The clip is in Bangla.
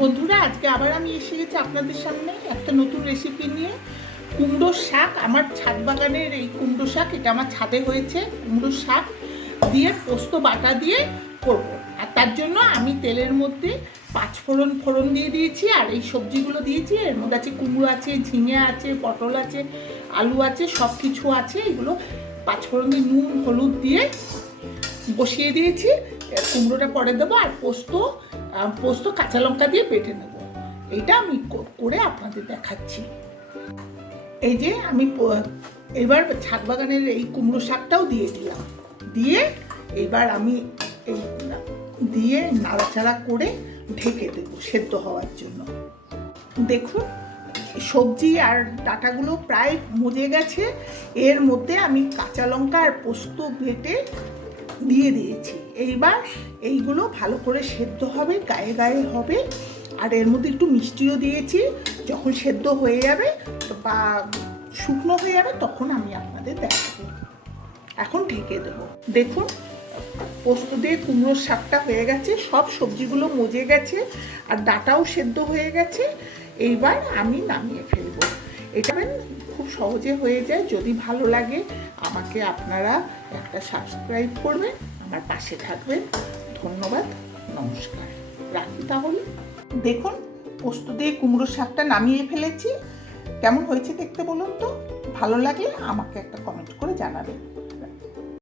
বন্ধুরা, আজকে আবার আমি এসে গেছি আপনাদের সামনে একটা নতুন রেসিপি নিয়ে। কুমড়ো শাক, আমার ছাদ বাগানের এই কুমড়ো শাক, এটা আমার ছাদে হয়েছে, কুমড়ো শাক দিয়ে পোস্ত বাটা দিয়ে করব। আর তার জন্য আমি তেলের মধ্যে পাঁচ ফোড়ন ফোড়ন দিয়ে দিয়েছি, আর এই সবজিগুলো দিয়েছি। এর মধ্যে আছে কুমড়ো আছে, ঝিঙে আছে, পটল আছে, আলু আছে সব কিছু আছে। এগুলো পাঁচ ফোড়ন দিয়ে নুন, হলুদ দিয়ে বসিয়ে দিয়েছি। কুমড়োটা পরে দেবো আর পোস্ত পোস্ত কাঁচা লঙ্কা দিয়ে বেটে নেব। এটা আমি করে আপনাদের দেখাচ্ছি। এই যে আমি এবার ছাদ বাগানের এই কুমড়ো শাকটাও দিয়ে দিলাম। দিয়ে এবার আমি এই দিয়ে নাড়াচাড়া করে ঢেকে দেবো সেদ্ধ হওয়ার জন্য। দেখুন, সবজি আর ডাটাগুলো প্রায় মজে গেছে। এর মধ্যে আমি কাঁচা লঙ্কা আর পোস্ত বেটে দিয়ে দিয়েছি। এইবার এইগুলো ভালো করে সেদ্ধ হবে, গায়ে গায়ে হবে। আর এর মধ্যে একটু মিষ্টিও দিয়েছি। যখন সেদ্ধ হয়ে যাবে বা শুকনো হয়ে যাবে তখন আমি আপনাদের দেখাবো। এখন ঢেকে দেবো। দেখুন, পোস্ত দিয়ে কুমড়োর শাকটা হয়ে গেছে, সব সবজিগুলো মজে গেছে আর ডাটাও সেদ্ধ হয়ে গেছে। এইবার আমি নামিয়ে ফেলব। এটা খুব সহজে হয়ে যায়। যদি ভালো লাগে, আমাকে আপনারা একটা সাবস্ক্রাইব করবেন, আমার পাশে থাকবেন। ধন্যবাদ, নমস্কার। রাখি তাহলে? দেখুন, পোস্ত দিয়ে কুমড়োর শাকটা নামিয়ে ফেলেছি। কেমন হয়েছে দেখতে বলুন তো? ভালো লাগলে আমাকে একটা কমেন্ট করে জানাবেন।